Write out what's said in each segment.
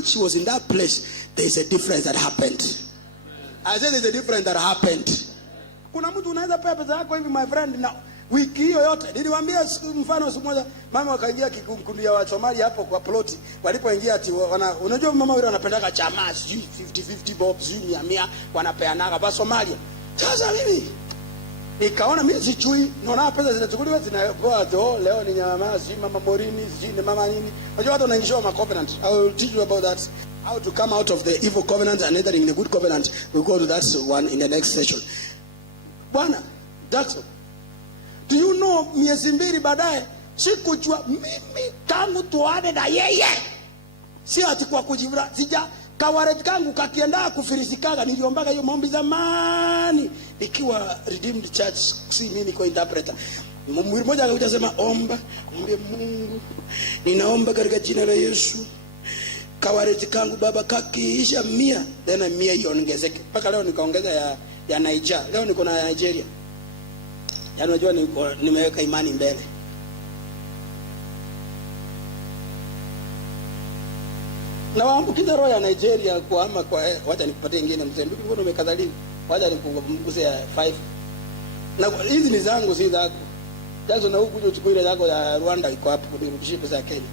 moment she was in that place, there is a difference that happened. I said there's a difference that happened. Kuna mtu unaweza pea pesa yako hivi, my friend, na wiki hiyo yote. Niliwaambia mfano siku moja, mama wakaingia kikundi ya Wasomali hapo kwa ploti. Walipoingia ati unajua mama wale wanapendaka chama, 50 bob, 100 wanapeanaga kwa Somalia. Sasa mimi nikaona mimi sijui, naona pesa zinachukuliwa zinagoa leo ni nyama, si mama Morini, si ni mama nini. Unajua watu wanaingia ma covenant. I will teach you about that. How to come out of the evil covenant and enter in the good covenant. We'll go to that one in the next session. Bwana Jackson, do you know miezi mbili baadaye sikujua mimi tangu tuane na yeye. Si ati kwa kujivura, sija kawaret kangu kakienda kufirisikaga, niliombaga hiyo maombi zamani ikiwa Redeemed Church, si mimi niko interpreter. Mwili mmoja akakuja sema omba, mwambie Mungu ninaomba katika jina la Yesu kawaret kangu baba kakiisha 100, tena 100 iongezeke. Mpaka leo nikaongeza ya Nigeria. Leo niko na Nigeria. Yaani unajua nimeweka imani mbele. Na waambukiza roho ya Nigeria kuhama kwa wacha nikupatie nyingine mzee. Mbona umekadhalika? Wacha nikumguze ya 5. Na hizi ni zangu si zako. Jazo na huku uchukue ile zako ya Rwanda iko hapo kunirudishie pesa ya Kenya.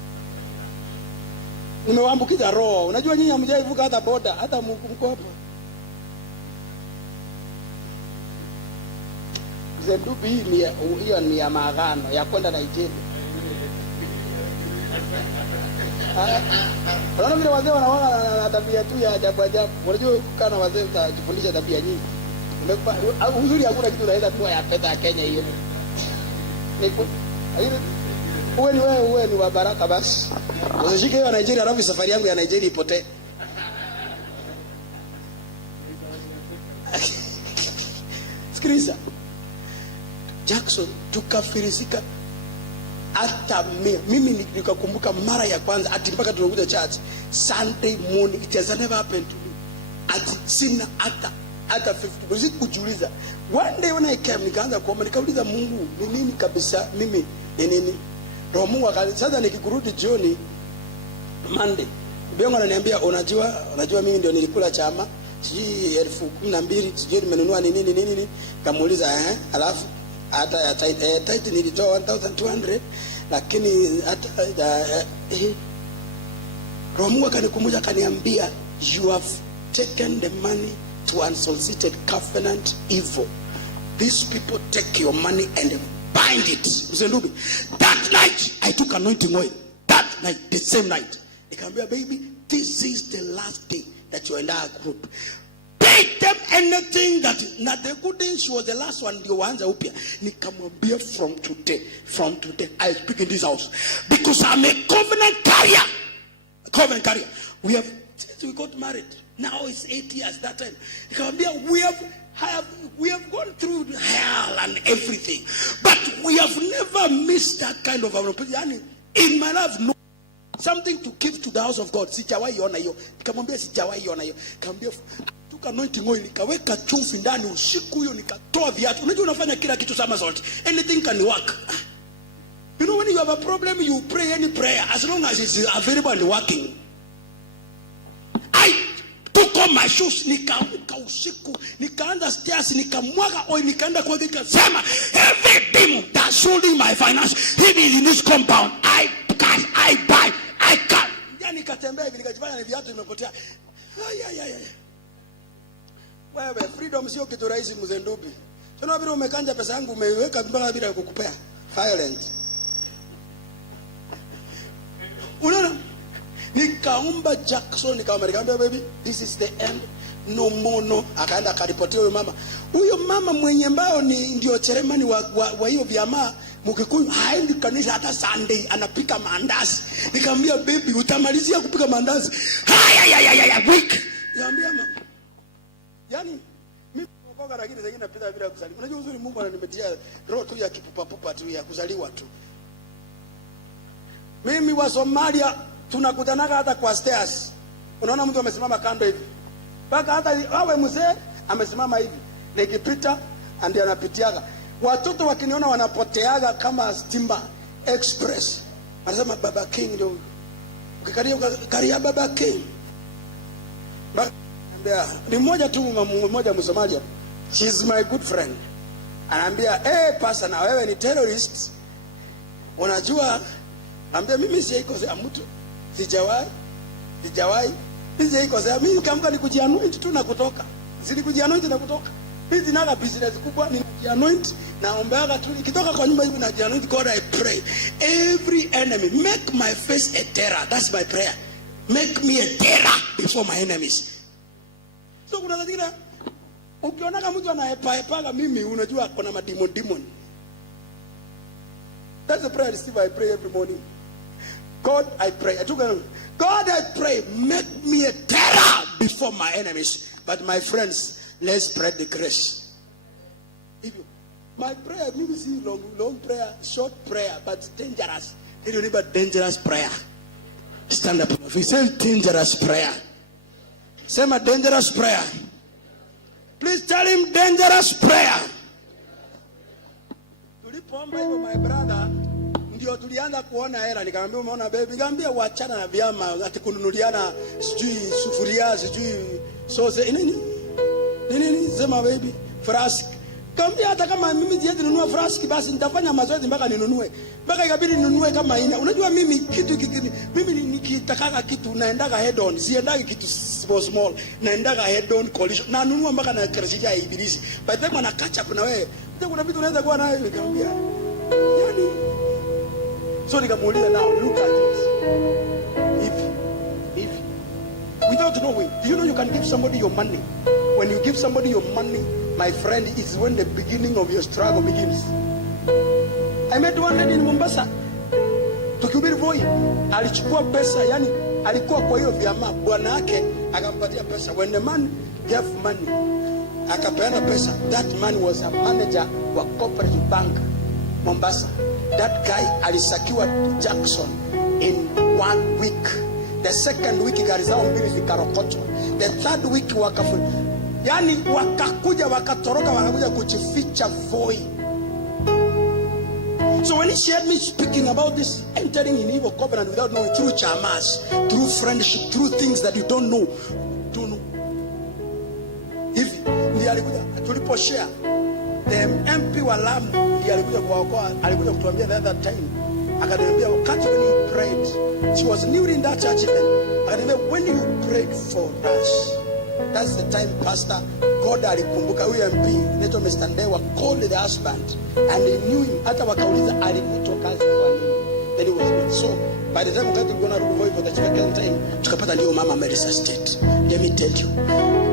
Nimewaambukiza roho. Unajua nyinyi hamjaivuka hata boda, hata mko hapo. Zendubi hiyo ni ya maagano ya kwenda Nigeria. Unaona vile wazee wanaona na tabia tu ya ajabu ajabu. Unajua kukaa na wazee utajifundisha tabia nyingi. Uzuri hakuna kitu unaweza tu ya pesa ya Kenya hiyo. Uwe ni wa baraka basi. Usishike hiyo Nigeria alafu safari yangu ya Nigeria ipotee. Sikiliza. Jackson tukafirisika hata mimi nikakumbuka mara ya kwanza ati mpaka tunakuja church Sunday morning, it has never happened to me. Ati sina hata 50 basi kujiuliza. One day when I came nikaanza kuomba, nikauliza Mungu ni nini kabisa mimi ni nini. Roho Mungu sasa nikikurudi jioni Monday Biongo ananiambia unajua mimi ndio nilikula chama sijui 12,000 sijui nimenunua nini. Kamuuliza alafu hata ya tight nilitoa 1,200 lakini hata Roho Mungu akanikumbusha akaniambia you have taken the money to unsolicited covenant evil. These people take your money and bind it. Mzendubi, that night I took anointing oil. That night, the same night, nikamwambia baby, this is the last day that you are in our group. Pay them anything that not the good thing. She was the last one. Ndio waanza upya. Nikamwambia from today I speak in this house because I'm a covenant carrier. We have since we got married. Now it's 8 years that time. Nikamwambia we have gone through hell and everything, but we have never missed that kind of opportunity in my life. No. Something to give to the house of God. Sijawahi ona hiyo. Nikamwambia sijawahi ona hiyo. Nikamwambia tuka anointing oil, nikaweka chumvi ndani usiku hiyo, nikatoa viatu. Unajua unafanya kila kitu sama zote. Anything can work. You know when you have a problem you pray any prayer as long as it's available and working. I took on my shoes, nikaamka usiku, nikaanza stairs, nikamwaga oil, nikaenda kwa gate, nikasema every demon that's holding my finance in this compound, I buy. Yani nikatembea hivi nikajifanya ni viatu vimepotea. Wewe freedom sio kitu rahisi Mzendubi. Sio vile umekanja pesa yangu umeiweka mbele bila kukupea. Violent. Unaona? Nikaomba Jackson, nikamwambia baby, this is the end. No more no. Akaenda akaripotia huyo mama. Huyo mama mwenye mbao ni ndio chairman wa hiyo vyama Mkikuyu haendi kanisa hata Sunday, anapika mandazi. Nikamwambia baby, utamalizia kupika mandazi. Haya week. Niambia mama. Yaani mimi naokoka lakini zingine napita bila kuzaliwa. Unajua uzuri Mungu ananimetia roho tu ya kipupa tu ya kuzaliwa tu. Mimi wa Somalia tunakutanaga hata kwa stairs. Unaona mtu amesimama kando hivi. Paka hata awe mzee amesimama hivi. Nikipita ndiye anapitiaga. Watoto wakiniona wanapoteaga kama Stimba Express. Wanasema Baba King ndio. Ukikaria Baba King. Ni mmoja tu, mmoja Msomalia. She's my good friend. Anaambia, pastor, na wewe ni terrorist. Unajua, ambia mimi sijaikosea mtu. Sijawahi. Mimi sijaikosea. Mimi kama nikujianoint tu na kutoka. Silikujianoint na kutoka. Mimi sina business kubwa, ninajianoint na ombeaga tu. Nikitoka kwa nyumba hivi najianoint. God, I pray. Every enemy, make my face a terror. That's my prayer. Make me a terror before my enemies. So kuna zingine ukiona kama mtu anaepaepaga mimi unajua kuna demon. That's the prayer I pray every morning. God, I pray. God, I pray, make me a terror before my enemies. But my friends, let's spread the grace. My prayer, maybe see long prayer, short prayer, but dangerous. Tell you about dangerous prayer. Stand up. If you say dangerous prayer, say my dangerous prayer. Please tell him dangerous prayer. Tulipomba hivyo my brother, ndio tulianza kuona hela. Nikamwambia umeona baby, nikamwambia waachana na vyama ati kununuliana sijui sufuria sijui sauce nini sema baby frask. Nikamwambia hata kama mimi siwezi nunua frask basi nitafanya mazoezi mpaka ninunue. Mpaka ikabidi ninunue kama ina. Unajua mimi mimi nikitaka kitu naendaga head on. Siendagi kitu small. Naendaga head on collision. Na nunua mpaka na krasija ya ibilisi. By the time ana catch up na wewe, kuna vitu unaweza kuwa nayo nikamwambia. Yaani so nikamuuliza now look at this. If without knowing, do you know you can give somebody your money? When you give somebody your money, my friend, is when the beginning of your struggle begins. I met one lady in Mombasa. Tukihubiri Voi, alichukua pesa, yani alikuwa kwa hiyo vyama, bwana yake akampatia pesa. When the man gave money, akapeana pesa, that man was a manager wa Cooperative Bank Mombasa. That guy alisakiwa Jackson in 1 week. The second week gari zao mbili zikarokochwa. The third week yani wakakuja wakatoroka wakakuja kujificha Voi. So when he shared me speaking about this entering in evil covenant without knowing, through chamas, through friendship, through things that you don't know. If ndiye alikuja tulipo share the MP wa Lamu ndiye alikuja kuokoa, alikuja kutuambia the other time. Akaniambia wakati when you prayed, she was new in that church then. Akaniambia when you prayed for us, that's the time pastor God alikumbuka huyu MP neto Mr. Ndewa called the husband and he knew him. Hata wakauliza alikutoa kazi kwa nini. Then he was good. So by the time wakati tulikuwa na Voi for the second time tukapata ndio mama resuscitate. Let me tell you,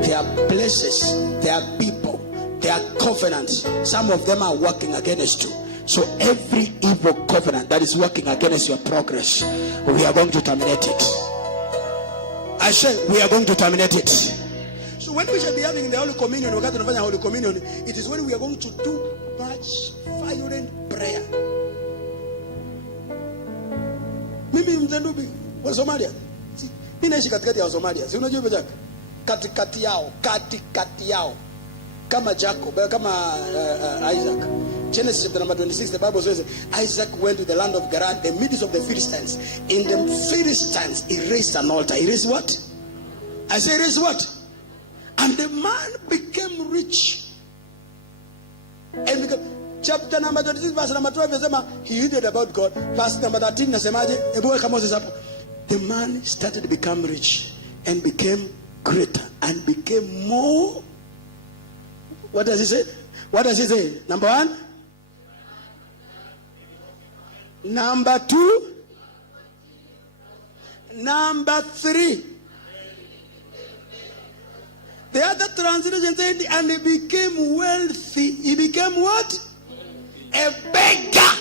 there are places, there are people, there are covenants. Some of them are working against you. So every evil covenant that is working against your progress, we are going to terminate it. I say we are going to terminate it. So when we shall be having the Holy Communion, wakati tunafanya Holy Communion, it is when we are going to do much violent prayer. Mimi mzendubi wa Somalia. Mimi naishi katikati ya Somalia. Si unajua Jack? Katikati yao. Kama Jacob, kama Isaac. Genesis chapter number 26, the Bible says Isaac went to the land of Gerar, the midst of the Philistines. In the Philistines, he raised an altar. He raised what? I say, raised what? And the man became rich. And because, chapter number 26, verse number 12, he heard about God. Verse number 13, the man started to become rich and became greater and became more. What does he say? What does he say? Number 1. Number 2. Number 3. The other translation said, and he became wealthy. He became what? A beggar.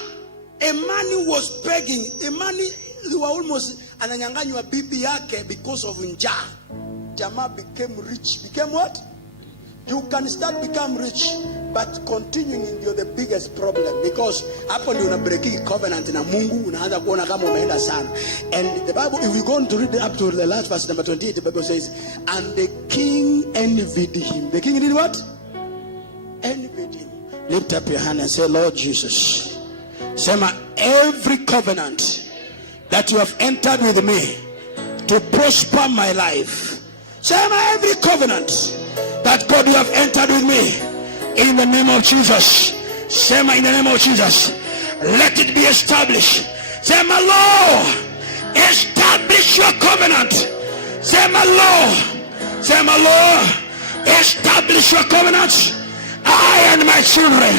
A man who was begging. A man who was almost ananyanganywa bibi yake because of njaa. Jamaa became rich. Became what? You can start become rich, but continuing in the biggest problem, because hapo ndio unabreaki covenant na Mungu, unaanza kuona kama umeenda sana. And the Bible, if we go on to read up to the last verse number 28, the Bible says, and the king envied him. The king did what? Envied him. Lift up your hand and say, Lord Jesus, Sema, every covenant that you have entered with me to prosper my life, every covenant that God you have entered with me, in the name of Jesus. In the name of Jesus, let it be established. My Lord, establish your covenant. My Lord, establish your covenant. I and my children,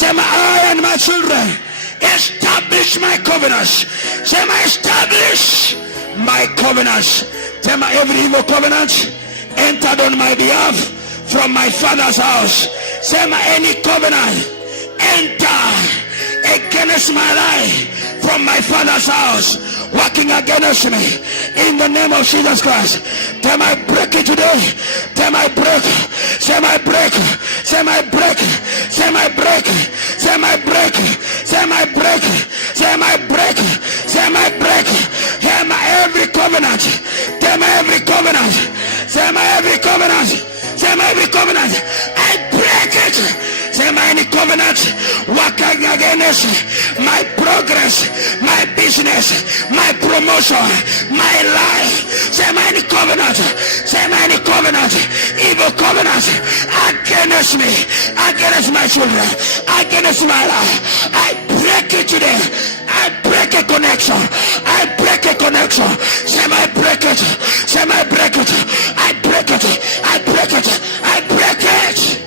I and my children, establish my covenants. Establish my covenants. Every evil covenant entered on my behalf from my father's house. Any covenant enter against my life from my father's house, working against me, in the name of Jesus Christ. I break it today. I break. I break. I break. I break. I break. I break. I break. I break. Every covenant. Every covenant. Every covenant. Every covenant. I break it. Any covenant working against my progress, my business, my promotion, my life. Any covenant, evil covenant against me, against my children, against my life. I break it today. I break a connection. I break a connection. I break it. I break it. I break it. I break it. I break it.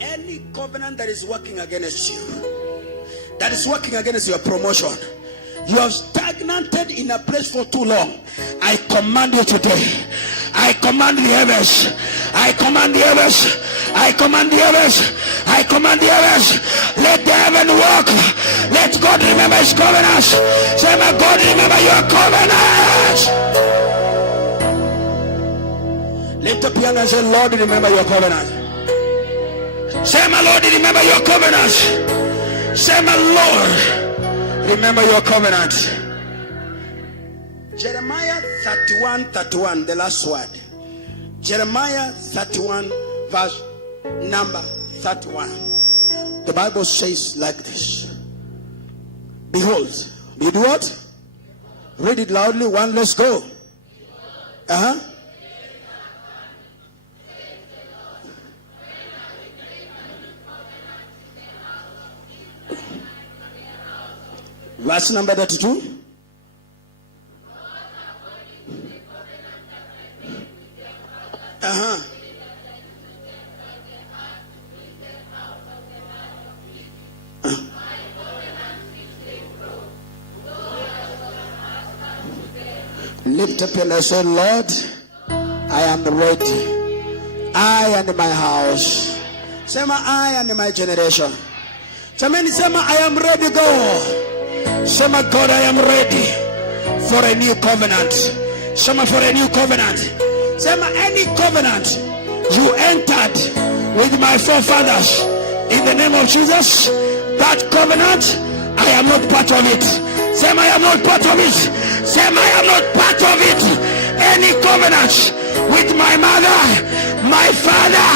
Any covenant that is working against you, that is working against your promotion, you have stagnated in a place for too long, I command you today. I command the heavens. I command the heavens. I command the heavens. I command the heavens. Let the heaven work. Let God remember his covenants. Say, my God, remember your covenants. Lift up your hand and say, Lord, remember your covenant. Say, my Lord, remember your covenant. Say, my Lord, remember your covenant. Jeremiah 31:31, the last word. Jeremiah 31, verse number 31. The Bible says like this. Behold, did what? Read it loudly. One, let's go. Verse number 32. Lift up and say, Lord, I am ready. I and my house. Say, I and my generation. Say, I am ready, God. Say, my God, I am ready for a new covenant. Say, for a new covenant. Say, any covenant you entered with my forefathers, in the name of Jesus, that covenant, I am not part of it. Say, I am not part of it. Say, I am not part of it. Any covenant with my mother, my father,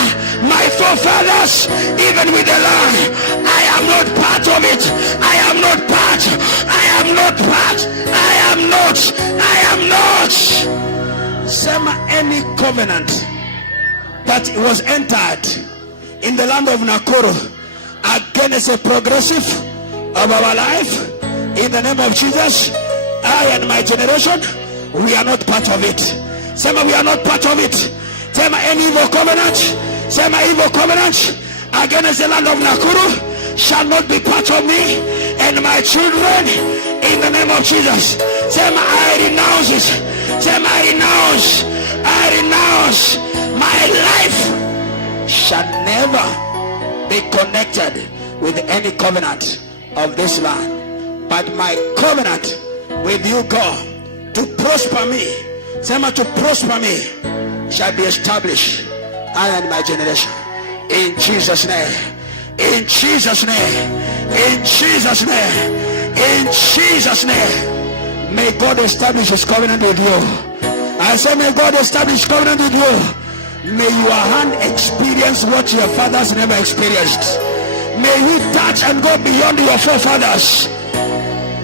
my forefathers, even with the land, I am not part of it. I am not part. I am not part. I am not. I am not. Say, any covenant that was entered in the land of Nakuru against a progressive of our life, in the name of Jesus, I and my generation, we are not part of it. Say, we are not part of it. Say, any evil covenant, say, my evil covenant against the land of Nakuru shall not be part of me and my children, in the name of Jesus. Say, I renounce it. Say, I renounce my life shall never be connected with any covenant of this land, but my covenant with you, God, to prosper me, say, to prosper me, shall be established, I and my generation, in Jesus' name. In Jesus' name. In Jesus' name. In Jesus' name. May God establish his covenant with you. I say, may God establish covenant with you. May your hand experience what your fathers never experienced. May we touch and go beyond your forefathers.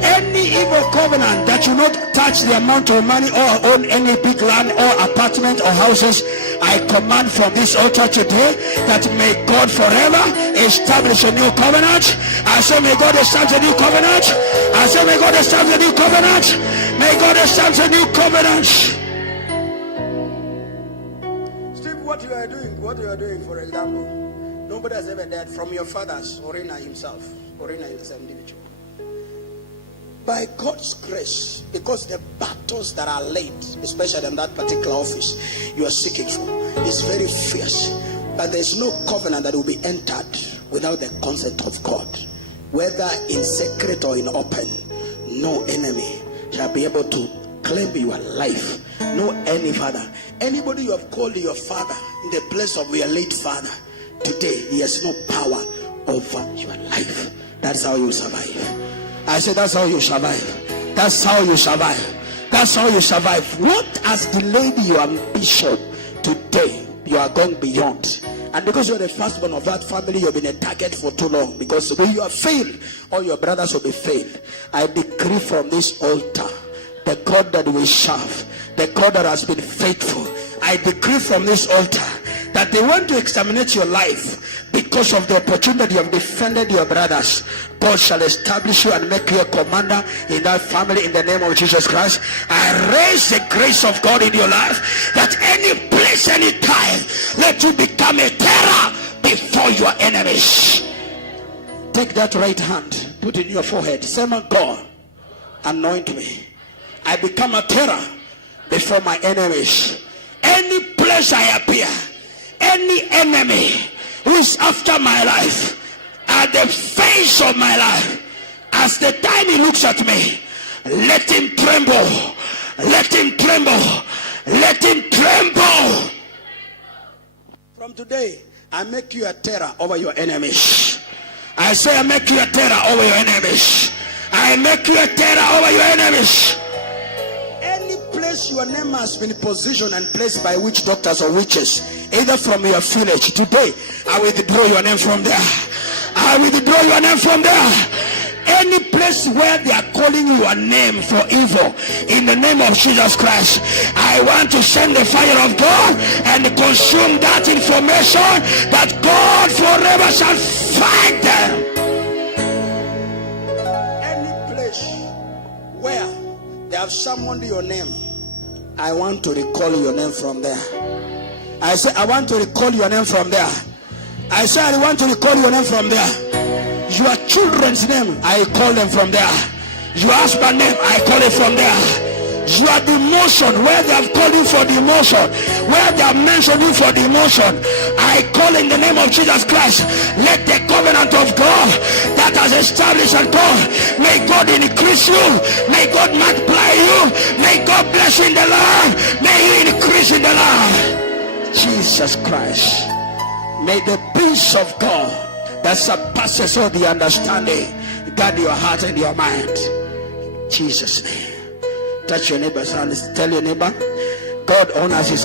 Any evil covenant that you not touch the amount of money or own any big land or apartment or houses, I command from this altar today that may God forever establish a new covenant. I say may God establish a new covenant. I say may God establish a new covenant. May God establish a new covenant. Steve, what you are doing, for example, nobody has ever died from your fathers, Orina himself. Orina is an individual. By God's grace, because the battles that are laid, especially in that particular office you are seeking for, is very fierce. But there is no covenant that will be entered without the consent of God. Whether in secret or in open, no enemy shall be able to claim your life. No any father. Anybody you have called your father in the place of your late father, today he has no power over your life. That's how you survive. I said that's how you survive. That's how you survive. That's how you survive. What has delayed your ambition today? You are going beyond. And because you're the firstborn of that family, you've been a target for too long. Because when you have failed, all your brothers will be failed. I decree from this altar, the God that we serve, the God that has been faithful, I decree from this altar that they want to exterminate your life because of the opportunity you have defended your brothers. God shall establish you and make you a commander in that family in the name of Jesus Christ. I raise the grace of God in your life that any place, any time, let you become a terror before your enemies. Take that right hand, put it in your forehead. Say, my God, anoint me. I become a terror before my enemies. Any place I appear, any enemy who is after my life, at the face of my life, as the time he looks at me, let him tremble, let him tremble, let him tremble. From today, I make you a terror over your enemies. I say I make you a terror over your enemies. I make you a terror over your enemies. Any place your name has been positioned and placed by witch doctors or witches, either from your village, today I withdraw your name from there. I withdraw your name from there. Any place where they are calling your name for evil, in the name of Jesus Christ, I want to send the fire of God and consume that information, that God forever shall fight them. Any place where they have summoned your name, I want to recall your name from there. I say I want to recall your name from there. I say I want to recall your name from there. Your children's name, I call them from there. Your husband's name, I call it from there. Your demotion, where they have called you for demotion, where they have mentioned you for demotion, I call in the name of Jesus Christ. Let the covenant of God that has established and God, may God increase you, may God multiply you, may God bless you in the land, may you increase in the land. Jesus Christ. May the peace of God that surpasses all the understanding guard your heart and your mind. In Jesus' name. Touch your neighbor's hand. Tell your neighbor, God honors his